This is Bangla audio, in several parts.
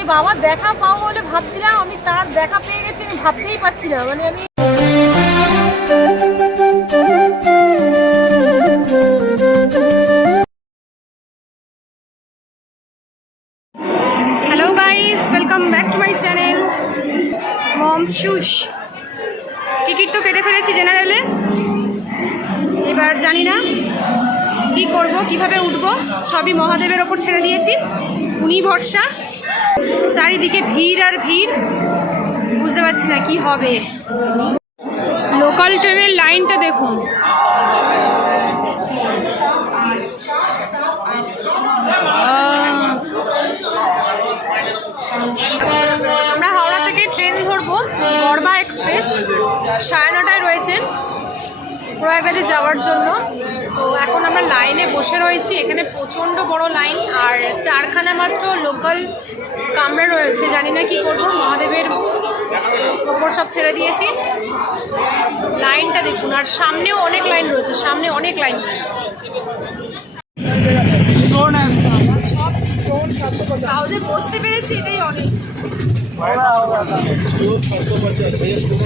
যে বাবার দেখা পাবো বলে ভাবছিলাম, আমি তার দেখা পেয়ে গেছি, আমি ভাবতেই পারছি না। মানে আমি কি হবে? লোকাল ট্রেনের লাইনটা দেখুন। আমরা হাওড়া থেকে ট্রেন ধরবো বড়বা এক্সপ্রেস সাড়ে নটায় রয়েছে প্রয়াগরাজে যাওয়ার জন্য। তো এখন আমরা লাইনে বসে রয়েছি, এখানে প্রচণ্ড বড় লাইন আর চারখানা মাত্র লোকাল কামরা রয়েছে, জানি না কি করব, মহাদেবের ওপর সব ছেড়ে দিয়েছি। লাইনটা দেখুন, আর সামনেও অনেক লাইন রয়েছে, সামনে অনেক লাইন রয়েছে। বসতে পেরেছি অনেক।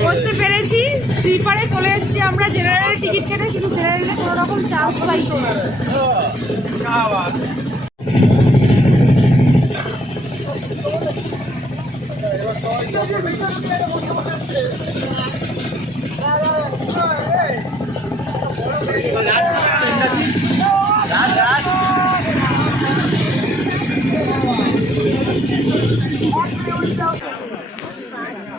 বসতে পেরেছি, স্লিপারে চলে এসেছি আমরা জেনারেল টিকিট কেটে, কিন্তু জেনারেলে কোনো রকম চান্স পাইতো না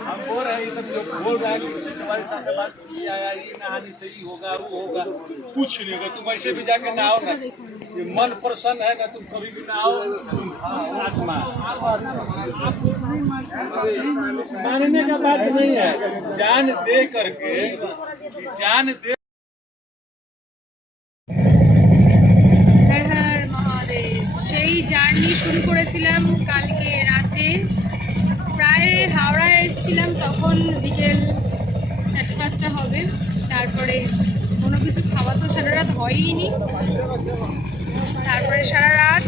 बोल रहा है कि तुम्हारे साथ बात की आया ये नहाने से ही होगा वो होगा कुछ नहीं होगा तुम ऐसे भी जाके नहाओ ना। मन प्रसन्न है ना तुम कभी भी नहाओ। हाँ, आत्मा। मानने का बात नहीं है जान दे करके जान दे হর হর মহাদেব সেই জার্নি শুরু করেছিলাম কালকে রাতে প্রায় হাওড়ায় এসেছিলাম তখন বিকেল চারটে পাঁচটা হবে তারপরে কোনো কিছু খাওয়া তো সারা রাত হয়ইনি তারপরে সারা রাত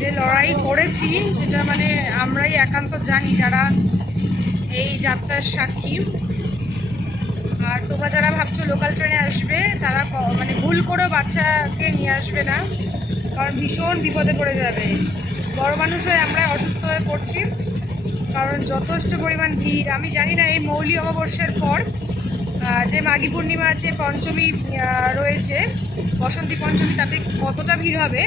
যে লড়াই করেছি সেটা মানে আমরাই একান্ত জানি যারা এই যাত্রার সাক্ষী। আর তোমরা যারা ভাবছ লোকাল ট্রেনে আসবে, তারা মানে ভুল করেও বাচ্চাকে নিয়ে আসবে না, কারণ ভীষণ বিপদে পড়ে যাবে। বড় মানুষ হয়ে আমরা অসুস্থ হয়ে পড়ছি, কারণ যথেষ্ট পরিমাণ ভিড়। আমি জানি না এই মৌলি অমাবস্যার পর যে মাঘী পূর্ণিমা আছে, পঞ্চমী রয়েছে, বসন্তী পঞ্চমী, তাতে কতটা ভিড় হবে?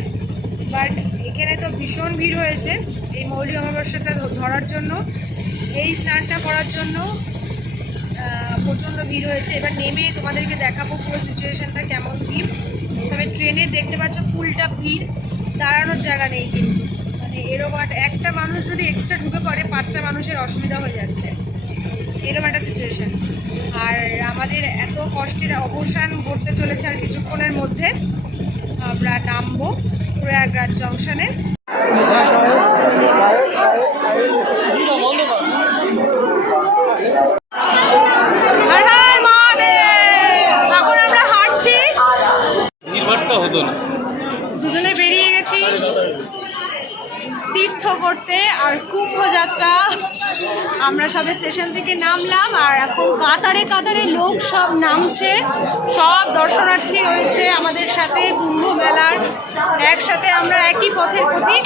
বাট এখানে তো ভীষণ ভিড় হয়েছে এই মৌলি অমাবস্যাটা ধরার জন্য। এই স্নানটা করার জন্য প্রচণ্ড ভিড় হয়েছে। এবার নেমে তোমাদেরকে দেখাবো পুরো সিচুয়েশানটা কেমন কি। তবে ট্রেনের দেখতে পাচ্ছ ফুলটা ভিড়, দাঁড়ানোর জায়গা নেই কিন্তু। মানে এরকম একটা মানুষ যদি এক্সট্রা ঢুকে পড়ে, পাঁচটা মানুষের অসুবিধা হয়ে যাচ্ছে। এরকম একটা সিচুয়েশান আর আমাদের এত কষ্টের অবসান ঘটতে চলেছে আর কিছুক্ষণের মধ্যে আমরা নামবো। প্রয়াগরাজ জংশনে। দুজনে বেরিয়ে গেছি। তীর্থ করতে আর কুম্ভ যাত্রা আমরা সবে স্টেশন থেকে নামলাম আর এখন কাতারে কাতারে লোক সব নামছে। সব দর্শনার্থী রয়েছে আমাদের সাথে, কুম্ভ মেলার একসাথে আমরা একই পথের প্রতি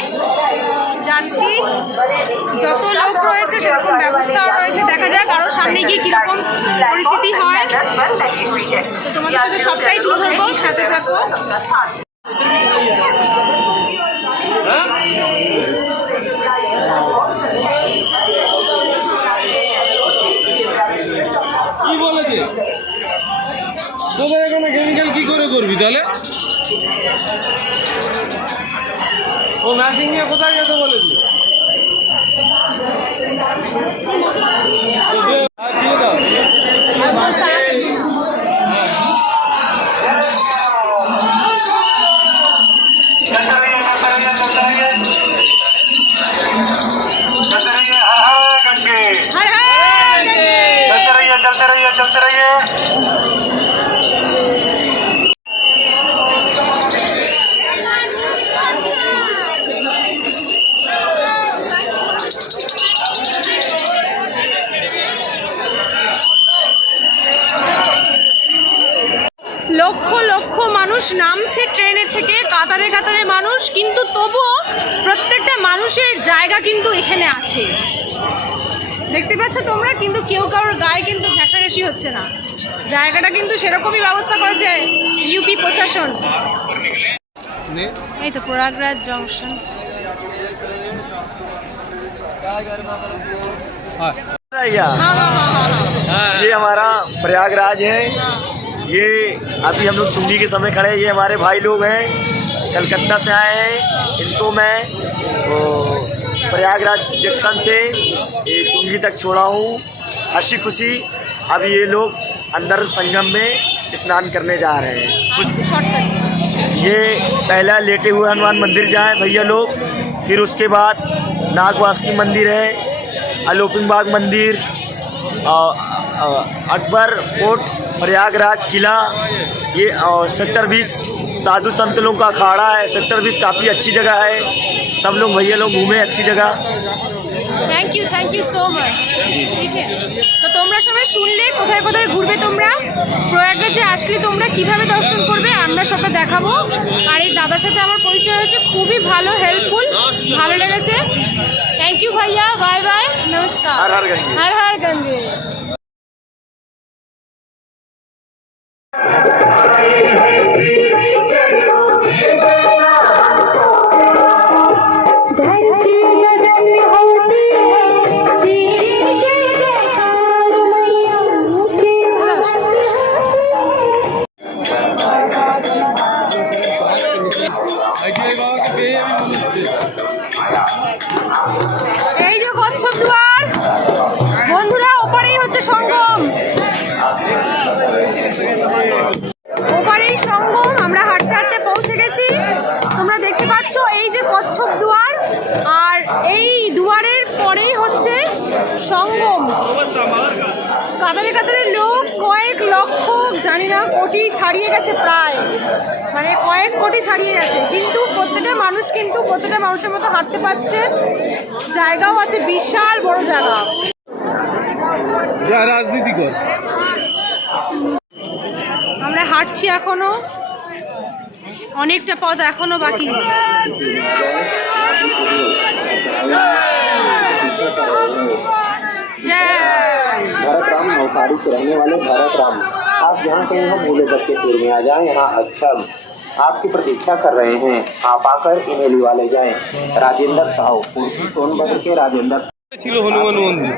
যাচ্ছি। যত লোক রয়েছে, সেরকম ব্যবস্থাও রয়েছে। দেখা যাক আরও সামনে গিয়ে কীরকম পরিস্থিতি হয়। তোমাদের সাথে সবটাই তুলে সাথে থাকো। করে তাহলে ও ম্যাচিং নিয়ে কোথায় যেতে বলেছে জায়গা কিন্তু এখানে আছে দেখতে পাচ্ছ তোমরা কিন্তু কেউ কারোর গায়ে কিন্তু ঘেঁষাঘেঁষি হচ্ছে না জায়গাটা কিন্তু সেরকমই ব্যবস্থা করেছে ইউপি প্রশাসন এই তো প্রয়াগরাজ জংশন हाँ भैया হ্যাঁ হ্যাঁ হ্যাঁ হ্যাঁ হ্যাঁ ये हमारा प्रयागराज है ये अभी हम लोग चुंगी के समय खड़े हैं ये हमारे भाई लोग हैं कलकत्ता से आए हैं इनको मैं वो, प्रयागराज जंक्शन से ये चुंगी तक छोड़ा हूँ। हँसी खुशी। अब ये लोग अंदर संगम में स्नान करने जा रहे हैं। ये पहला लेटे हुए हनुमान मंदिर जाएँ भैया लोग। फिर उसके बाद नागवासकी मंदिर है अलोपिंग बाग मंदिर अकबर फोर्ट, प्रयागराज किला, ये सेक्टर बीस। साधु संत लोगों का अखाड़ा है सेक्टर बीस काफ़ी अच्छी जगह है सब लोग भैया लोग घूमे अच्छी जगह thank you thank you so much ঠিক আছে তো তোমরা সবাই শুনলে কোথায় কোথায় ঘুরবে তোমরা প্রয়াগরাজে আসলে তোমরা কিভাবে দর্শন করবে আমরা সবটা দেখাবো আর এই দাদার সাথে আমার পরিচয় হয়েছে খুবই ভালো হেল্পফুল ভালো লেগেছে থ্যাংক ইউ ভাইয়া বাই বাই নমস্কার हर हर गंगे হর হর গঙ্গে কচ্ছপ দুয়ার আর এই দুয়ারের পরেই হচ্ছে সঙ্গম। কাতারে কাতারে লোক কয়েক লক্ষ জানি না কোটি ছাড়িয়ে গেছে প্রায়। মানে কয়েক কোটি ছাড়িয়ে গেছে। কিন্তু প্রত্যেকটা মানুষ কিন্তু প্রত্যেকটা মানুষের মতো হাঁটতে পারছে। জায়গাও আছে বিশাল বড় জায়গা। রাজনীতি কর। আমরা হাঁটছি এখনও। অনেকটা পথ এখনো বাকি জয় भरत राम नवसारी के रहने वाले भरत राम आप यहाँ कहीं हो भूले बच्चे टूर में आ जाएं यहाँ अक्षम आपकी प्रतीक्षा कर रहे हैं आप आकर इन्हें लिवा ले जाएं राजेंद्र साहू पूर्वी सोनभद्र के राजेंद्र ছিল হনুমান মন্দির।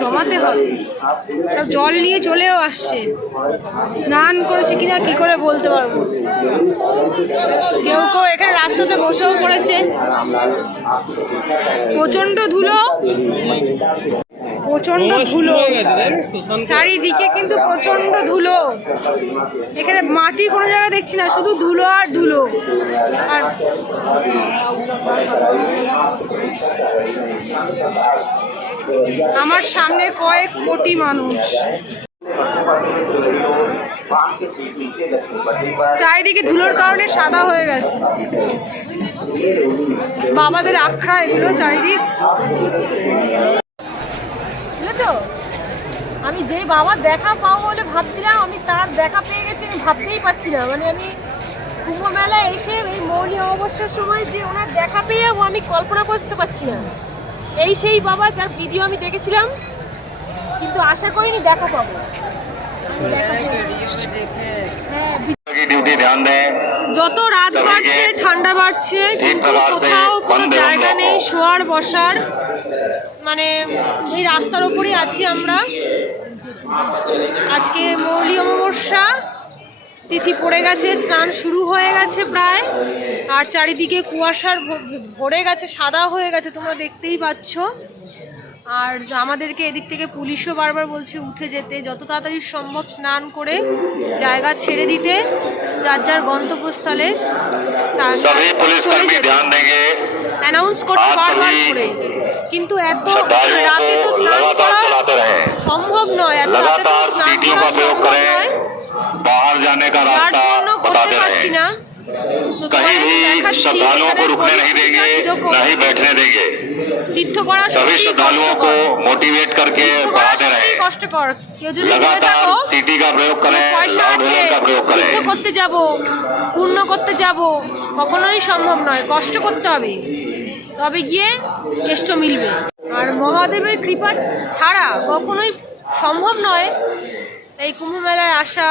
জমাতে হবে। সব জল নিয়ে চলেও আসছে। স্নান করেছে কিনা কি করে বলতে পারব? কেউ কেউ এখানে রাস্তাতে বসেও পড়েছে। প্রচণ্ড ধুলো। প্রচণ্ড ধুলো। চারিদিকে কিন্তু প্রচণ্ড ধুলো। এখানে মাটি কোনো জায়গায় দেখছি না শুধু ধুলো আর ধুলো। আর আমার সামনে কয়েক কোটি মানুষ। চারিদিকে ধুলোর কারণে সাদা হয়ে গেছে। বাবাদের আখড়া এগুলো চারিদিক। আমি যে বাবা দেখা পাবো বলে ভাবছিলাম, আমি তার দেখা পেয়ে গেছি, আমি ভাবতেই পারছি না। মানে আমি কুম্ভ মেলায় এসে এই মৌনী অমাবস্যার সময় যে ওনার দেখা পেয়ে যাব, আমি কল্পনা করতে পারছি না। এই সেই বাবা যার ভিডিও আমি দেখেছিলাম, কিন্তু আশা করিনি দেখা পাবো। দেখা পেয়েছি। যত রাত বাড়ছে ঠান্ডা বাড়ছে কিন্তু কোথাও কোনো জায়গা নেই শোয়ার বসার। মানে এই রাস্তার ওপরই আছি আমরা। আজকে মৌলি অমাবস্যা তিথি পড়ে গেছে স্নান শুরু হয়ে গেছে প্রায়। আর চারিদিকে কুয়াশার ভরে গেছে সাদা হয়ে গেছে তোমরা দেখতেই পাচ্ছ। আর আমাদেরকে এদিক থেকে পুলিশও বারবার বলছে উঠে যেতে। যত তাড়াতাড়ি সম্ভব স্নান করে জায়গা ছেড়ে দিতে যার যার গন্তব্যস্থলে চলে যেতে। অ্যানাউন্স করছে কিন্তু এত রাতে তো স্নান করা সম্ভব নয়। এত রাতে তো স্নান করা সম্ভব নয়। জন্য করতে পারছি না। তো তোমাদের দেখাচ্ছি এখানে नहीं পরিস্থিতিটা देंगे কিরকম। नहीं बैठने देंगे তীর্থ করা सभी সত্যি श्रद्धालुओं को কষ্টকর मोटिवेट करके তীর্থ করা बढ़ाते সত্যি रहे কষ্টকর কেউ যদি ভেবে लगातार থাকো सीटी का प्रयोग যে करें পয়সা लाउड আছে का प्रयोग তীর্থ करें করতে যাব পূর্ণ করতে যাব কখনোই সম্ভব নয় কষ্ট করতে হবে তবে গিয়ে কেষ্ট মিলবে আর মহাদেবের কৃপা ছাড়া কখনোই সম্ভব নয় এই কুম্ভ মেলায় আসা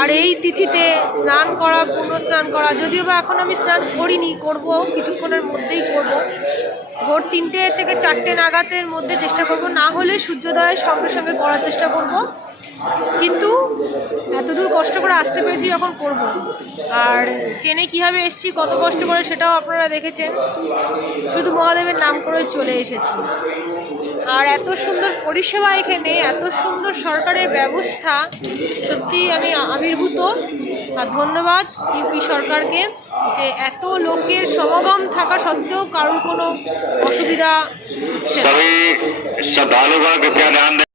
আর এই তিথিতে স্নান করা পূর্ণ স্নান করা, যদিও বা এখন আমি স্নান করিনি, করব, কিছুক্ষণের মধ্যেই করব। ভোর তিনটে থেকে চারটে নাগাতের মধ্যে চেষ্টা করব, না হলে সূর্যোদয়ের সঙ্গে সঙ্গে করার চেষ্টা করব। কিন্তু এতদূর কষ্ট করে আসতে পেরেছি যখন করব। আর ট্রেনে কীভাবে এসেছি, কত কষ্ট করে সেটাও আপনারা দেখেছেন। শুধু মহাদেবের নাম করে চলে এসেছি। আর এত সুন্দর পরিষেবা এখানে এত সুন্দর সরকারের ব্যবস্থা। সত্যি আমি আবির্ভূত। আর ধন্যবাদ ইউপি সরকারকে যে এত লোকের সমাগম থাকা সত্ত্বেও কারোর কোনো অসুবিধা হচ্ছে না।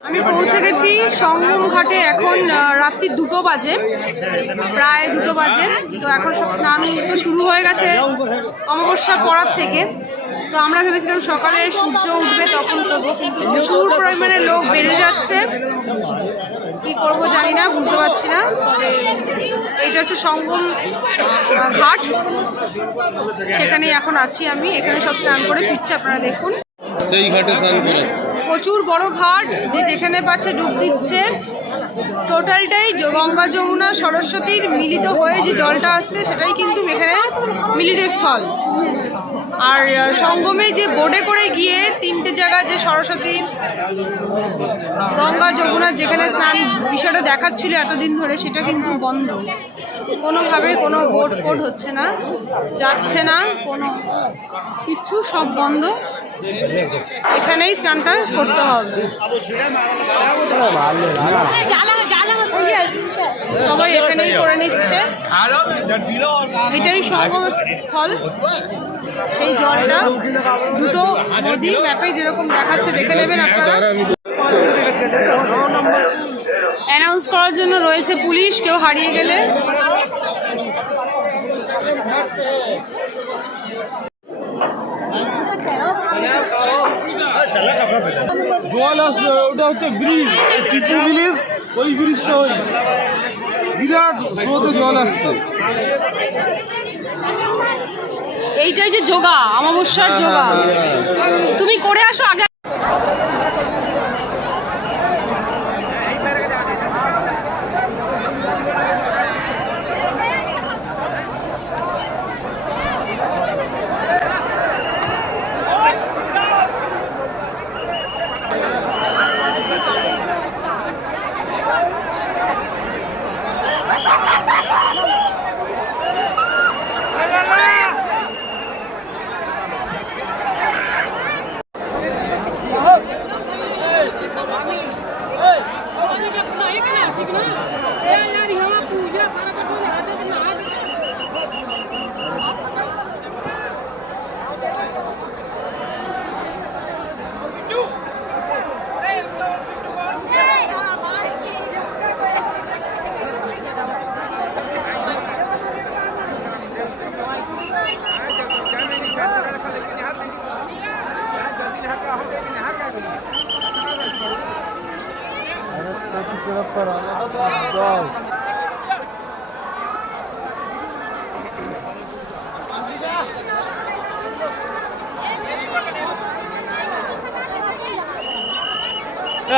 আমি পৌঁছে গেছি সংগ্রাম ঘাটে এখন রাত্রি দুটো বাজে প্রায় দুটো বাজে। তো এখন সব স্নান তো শুরু হয়ে গেছে অমাবস্যা পড়ার থেকে। তো আমরা ভেবেছিলাম সকালে সূর্য উঠবে তখন করব কিন্তু প্রচুর পরিমাণে লোক বেড়ে যাচ্ছে। কি করব জানি না বুঝতে পারছি না। তবে এটা হচ্ছে সঙ্গম ঘাট। সেখানেই এখন আছি আমি। এখানে সব স্নান করে ফিরছি আপনারা দেখুন। সেই ঘাটে স্নান করে। প্রচুর বড় ঘাট যে যেখানে পাচ্ছে ডুব দিচ্ছে। টোটালটাই গঙ্গা যমুনা সরস্বতীর মিলিত হয়ে যে জলটা আসছে সেটাই কিন্তু এখানে মিলিত স্থল। আর সঙ্গমে যে বোটে করে গিয়ে তিনটে জায়গা যে সরস্বতী, গঙ্গা যমুনা যেখানে স্নান বিষয়টা দেখাচ্ছিল এতদিন ধরে, সেটা কিন্তু বন্ধ। কোনোভাবে কোনো বোট ফোট হচ্ছে না, যাচ্ছে না, কোনো কিচ্ছু সব বন্ধ। এখানেই স্নানটা করতে হবে। সবাই এখানেই করে নিচ্ছে। এটাই সঙ্গম স্থল সেই জলটা দুটো নদী ম্যাপে যেরকম দেখাচ্ছে, দেখে নেবেন আপনারা। অ্যানাউন্স করার জন্য রয়েছে পুলিশ, কেউ হারিয়ে গেলে। জল আসছে, ওটা হচ্ছে ব্রিজ। ব্রিজ ওই ব্রিজটা ওই। বিরাট স্রোতে জল আসছে। এইটাই যে যোগা অমাবস্যার যোগা। তুমি করে আসো আগে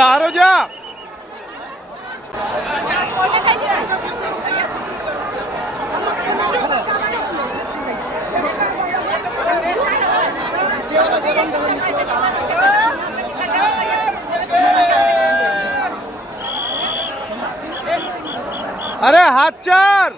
আরও যা! আরে হাত চার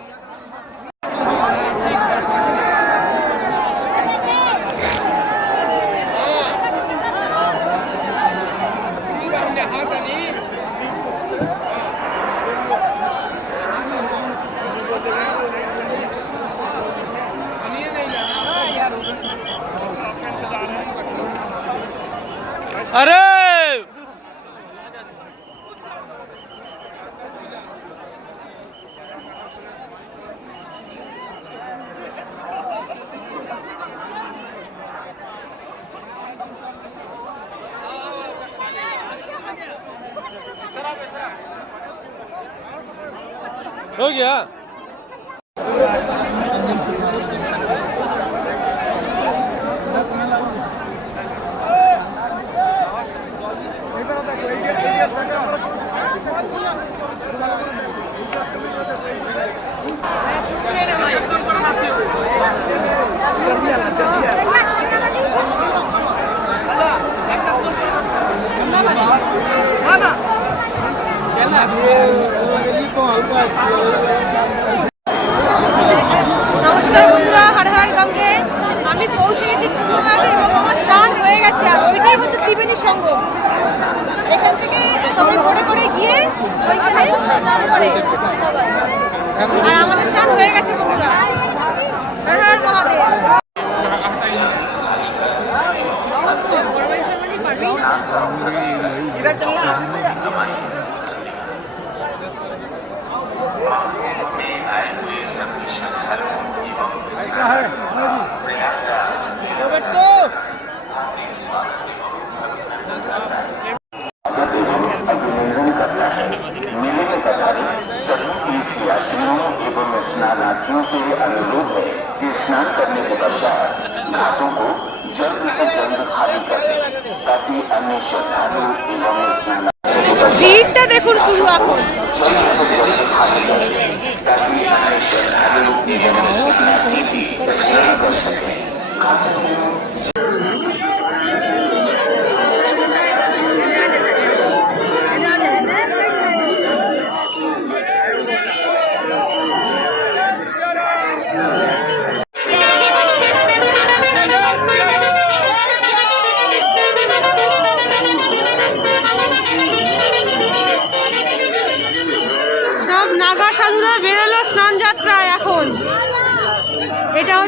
নমস্কার বন্ধুরা, হার হার গঙ্গে। আমি পৌঁছে গেছি এবং আমার স্নান হয়ে গেছে। আর ওইটাই হচ্ছে ত্রিবেণী সঙ্গম এখান থেকে সবাই করে করে গিয়ে ওইখানে করে। আর আমাদের স্নান হয়ে গেছে বন্ধুরা।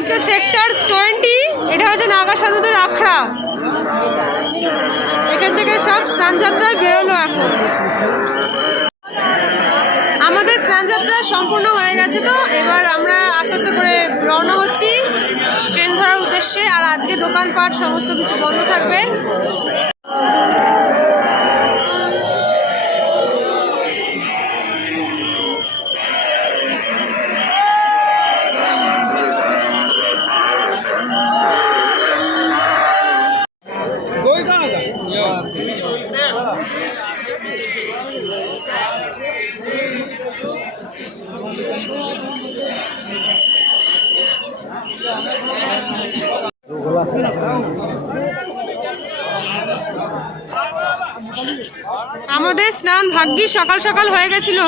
হচ্ছে সেক্টর টোয়েন্টি, এটা হচ্ছে নাগা সাধুদের আখড়া। এখান থেকে সব স্নান যাত্রায় বেরোলো এখন। আমাদের স্নান যাত্রা সম্পূর্ণ হয়ে গেছে তো, এবার আমরা আস্তে আস্তে করে রওনা হচ্ছি ট্রেন ধরার উদ্দেশ্যে, আর আজকে দোকানপাট সমস্ত কিছু বন্ধ থাকবে। আমাদের স্নান ভাগ্যি সকাল সকাল হয়ে গেছিল।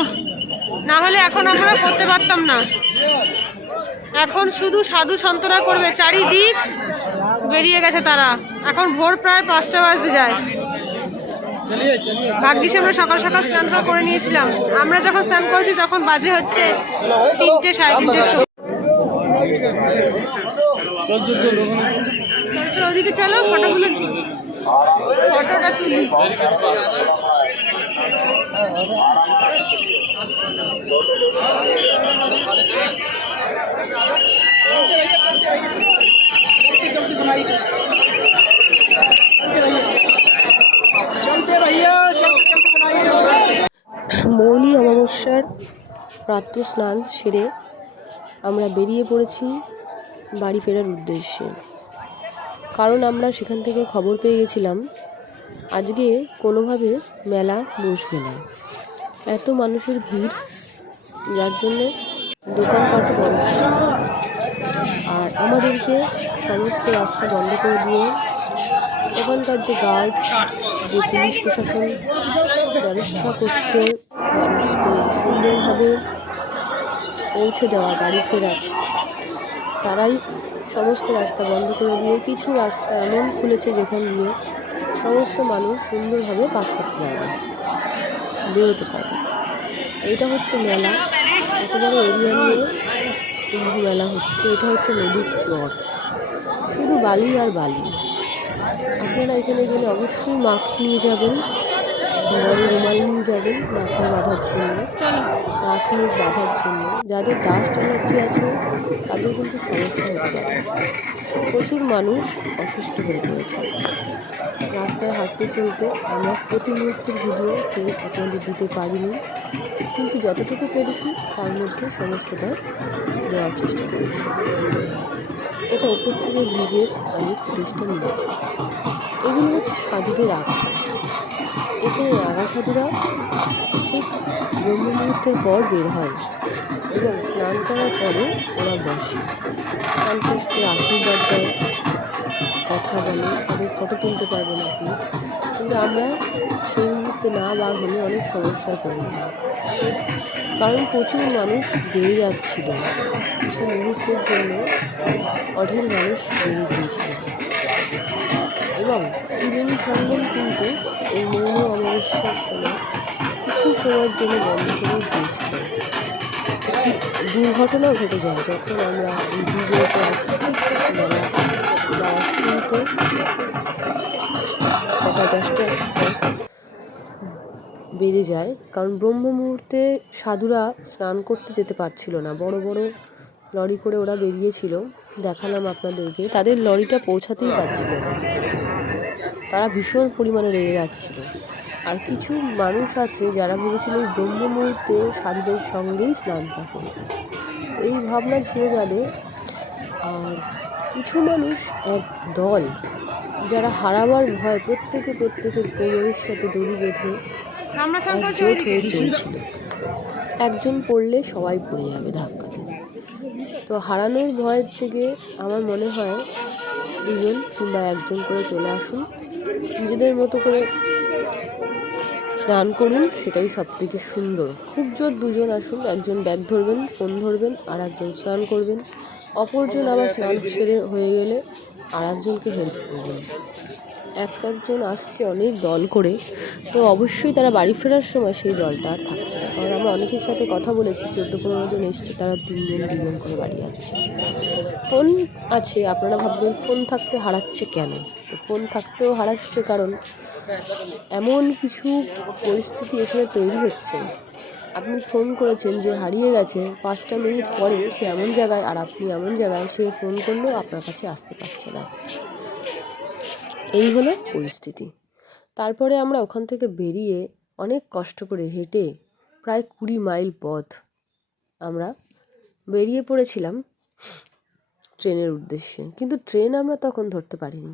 না হলে এখন আমরা করতে পারতাম না। এখন শুধু সাধু সন্তরা করবে, চারিদিক বেরিয়ে গেছে তারা। এখন ভোর প্রায় পাঁচটা বাজতে যায়। ভাগ্যিস আমরা সকাল সকাল স্নান করে নিয়েছিলাম। আমরা যখন স্নান করেছি তখন বাজে হচ্ছে তিনটে সাড়ে তিনটের সময় ওদিকে চলো ফটোগুলো ফটোটা তুলি। মৌলি অমাবস্যার প্রাতঃ স্নান সেরে আমরা বেরিয়ে পড়েছি বাড়ি ফেরার উদ্দেশ্যে। কারণ আমরা সেখান থেকে খবর পেয়ে গেছিলাম, আজকে কোনোভাবে মেলা বসবে না। এত মানুষের ভিড়, যার জন্য দোকানপাট বন্ধ। আর আমাদেরকে সমস্ত রাস্তা বন্ধ করে দিয়ে ওখানকার যে গার্ড, যে পুলিশ প্রশাসন, ব্যবস্থা করছে, মানুষকে সুন্দরভাবে পৌঁছে দেওয়া, গাড়ি ফেরার, তারাই সমস্ত রাস্তা বন্ধ করে দিয়ে কিছু রাস্তা এমন খুলেছে যেখান দিয়ে সমস্ত মানুষ সুন্দরভাবে পাস করতে পারবে, বেরোতে পারবে। এটা হচ্ছে মেলা। এত বড় এরিয়া নিয়ে কুম্ভ মেলা হচ্ছে। এটা হচ্ছে নদীর চর শুধু বালি আর বালি। আপনারা এখানে গেলে অবশ্যই মাস্ক নিয়ে যাবেন ঘরে রুমাল নিয়ে যাবেন মাথায় বাঁধার জন্য নাক মুখ বাঁধার জন্য। যাদের ডাস্ট অ্যালার্জি আছে, তাদের কিন্তু সমস্যা হতে পারে। প্রচুর মানুষ অসুস্থ হয়ে পড়েছে। রাস্তায় হাঁটতে চলতে আমরা প্রতি মুহূর্তের ভিডিও কেউ আপনাদের দিতে পারিনি, কিন্তু যতটুকু পেরেছি তার মধ্যে সমস্তটা দেওয়ার চেষ্টা করেছি। এটা ওপর থেকে ব্রিজের অনেক ফুটেজটা নিয়েছি। এগুলো হচ্ছে সাধুদের আঁকা এখানে নাগা সাধুরা ঠিক ব্রহ্ম মুহূর্তের পর বের হয় এবং স্নান করার পরে ওরা বসে। মানুষকে আশীর্বাদ দেয়, কথা বলে, তাদের ফটো তুলতে পারবেন আপনি কিন্তু আমরা মুহূর্তে না বার হলে অনেক সমস্যায় পড়ে যাই কারণ প্রচুর মানুষ বেড়ে যাচ্ছিল। কিছু মুহূর্তের জন্য অঢের মানুষ বেড়ে গিয়েছিল। এবং ত্রিবেণী সঙ্গম কিন্তু এই মৌন অমাবস্যার সময় কিছু সময়ের জন্য বন্ধ করে দিয়েছিল। একটি দুর্ঘটনা ঘটে যায় যখন আমরা ঠিক বেলা বা কটা দশটা বেড়ে যায়। কারণ ব্রহ্ম মুহূর্তে সাধুরা স্নান করতে যেতে পারছিল না। বড় বড় লরি করে ওরা বেরিয়েছিল। দেখালাম আপনাদেরকে। তাদের লরিটা পৌঁছাতেই পারছিল না। তারা ভীষণ পরিমাণে রেগে যাচ্ছিল। আর কিছু মানুষ আছে যারা ভেবেছিল এই ব্রহ্ম মুহূর্তে সাধুদের সঙ্গেই স্নানটা করবে এই ভাবনা ছিল যাদের। আর কিছু মানুষ, এক দল, যারা হারাবার ভয় প্রত্যেকে প্রত্যেকের কোমরের সাথে দড়ি বেঁধে আমরা। হয়ে চলছিল একজন পড়লে সবাই পড়ে যাবে ধাক্কাতে তো হারানোর ভয়ের থেকে আমার মনে হয় দুজন কিংবা একজন করে চলে আসুন। নিজেদের মতো করে স্নান করুন সেটাই সব থেকে সুন্দর। খুব জোর দুজন আসুন একজন ব্যাগ ধরবেন ফোন ধরবেন আর একজন স্নান করবেন। অপরজন আবার স্নান সেরে হয়ে গেলে আর একজনকে হেল্প করবেন। এক একজন আসছে অনেক দল করে, তো অবশ্যই তারা বাড়ি ফেরার সময় সেই দলটা আর থাকছে না। কারণ আমরা অনেকের সাথে কথা বলেছি চোদ্দ পনেরো জন এসছে, তারা তিনজন, দুজন করে বাড়ি যাচ্ছে। ফোন আছে, আপনারা ভাববেন ফোন থাকতে হারাচ্ছে কেন? ফোন থাকতেও হারাচ্ছে কারণ এমন কিছু পরিস্থিতি এখানে তৈরি হচ্ছে। আপনি ফোন করেছেন যে হারিয়ে গেছে, পাঁচটা মিনিট পরে সে এমন জায়গায় আর আপনি এমন জায়গায় সে ফোন করলেও আপনার কাছে আসতে পারছে না। এই হলো পরিস্থিতি। তারপরে আমরা ওখান থেকে বেরিয়ে অনেক কষ্ট করে হেঁটে প্রায় কুড়ি মাইল পথ আমরা বেরিয়ে পড়েছিলাম ট্রেনের উদ্দেশ্যে। কিন্তু ট্রেন আমরা তখন ধরতে পারিনি।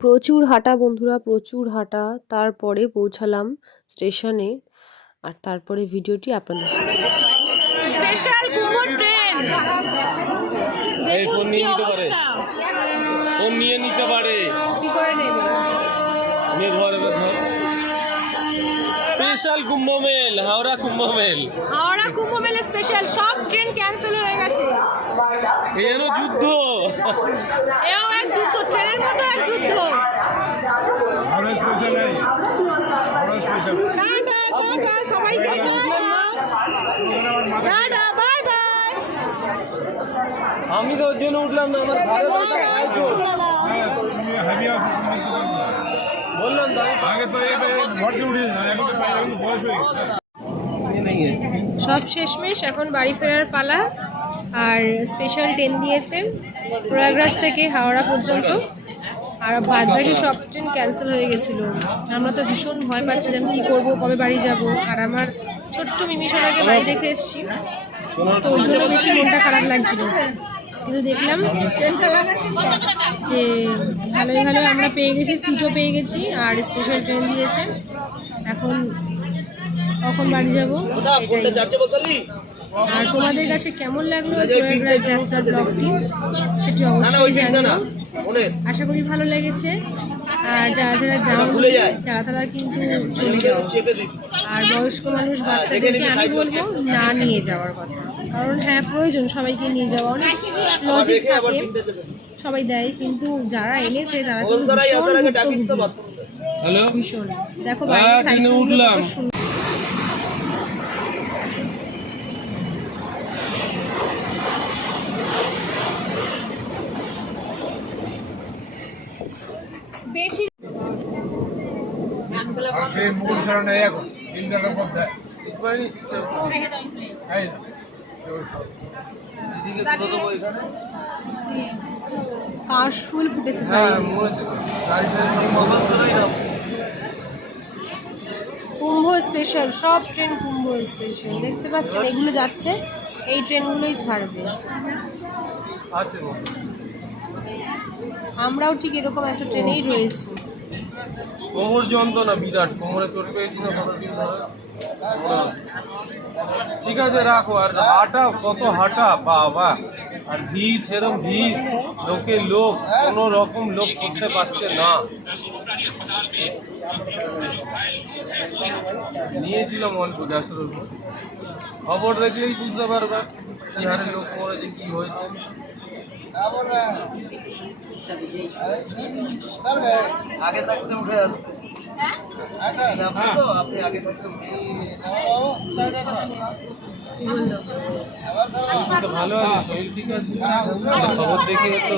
প্রচুর হাঁটা বন্ধুরা প্রচুর হাঁটা। তারপরে পৌঁছালাম স্টেশনে আর তারপরে ভিডিওটি আপনাদের সাথে স্পেশাল ট্রেন। এই ফোন নিয়ে নিতে পারে। ফোন নিয়ে নিতে পারে। নে ধর এবার ধর। Special Kumbh mail Howrah Kumbh mail. Howrah Kumbh Mela special সব ট্রেন ক্যান্সেল হয়ে গেছে। যেন যুদ্ধ। এও এক যুদ্ধ ট্রেনের মতো এক যুদ্ধ। টাটা, টাটা, সবাইকে টাটা, বাই বাই আমি তো ওর জন্য উঠলাম না আমার ভালো চোর বললাম তো সব শেষমেশ, এখন বাড়ি ফেরার পালা। আর স্পেশাল ট্রেন দিয়েছে প্রয়াগরাজ থেকে হাওড়া পর্যন্ত। আর বাদ বাকি সব ট্রেন ক্যান্সেল হয়ে গেছিল। আমরা তো ভীষণ ভয় পাচ্ছিলাম কী করব, কবে বাড়ি যাব। আর আমার ছোট্ট মিমি সোনাকে বাড়ি রেখে এসেছি। তো ওর জন্য বেশি মনটা খারাপ লাগছিল। কিন্তু দেখলাম যে ভালোই ভালো আমরা পেয়ে গেছি সিটও পেয়ে গেছি আর স্পেশাল ট্রেন দিয়েছে। এখন কখন বাড়ি যাব? এটাই। আর তোমাদের কাছে কেমন লাগল প্রয়াগরাজ ব্লগটি সেটি অবশ্যই জানিও। আশা করি ভালো লেগেছে। আর যারা যারা যাওনি তারা তারা কিন্তু চলে যাও। আর বয়স্ক মানুষ বাচ্চাদেরকে আমি বলব না নিয়ে যাওয়ার কথা। কারণ হ্যাঁ প্রয়োজন সবাইকে নিয়ে যাওয়া। অনেক লজিক থাকে সবাই দেয় কিন্তু যারা এনেছে তারা কিন্তু ভীষণ হ্যালো? ভীষণ। দেখো বাইরে হ্যাঁ, বেশি সে মুকুল শরণে এখন তিন জায়গার মধ্যে কাশ ফুল ফুটেছে কুম্ভ স্পেশাল সব ট্রেন কুম্ভ স্পেশাল দেখতে পাচ্ছেন এগুলো যাচ্ছে এই ট্রেনগুলোই ছাড়বে। আমরাও ঠিক এরকম একটা ট্রেনেই রয়েছি। কোমর যন্ত্রণা বিরাট। কোমরে চোট পেয়েছি না কতদিন ধরে? ঠিক আছে, রাখো। আর হাঁটা, কত হাঁটা, বাবা। আর ভিড় সেরম ভিড়, লোকে লোক, কোনো রকম লোক করতে পারছে না। নিয়েছিলাম অল্প গ্যাসের ওষুধ খবর দেখলেই বুঝতে পারবে কি হারে লোক মরেছে কি হয়েছে। আগে থাকতে উঠে আসবে আপনি তো আপনি আগে থাকতে তো ভালো আছে শরীর ঠিক আছে খবর দেখে তো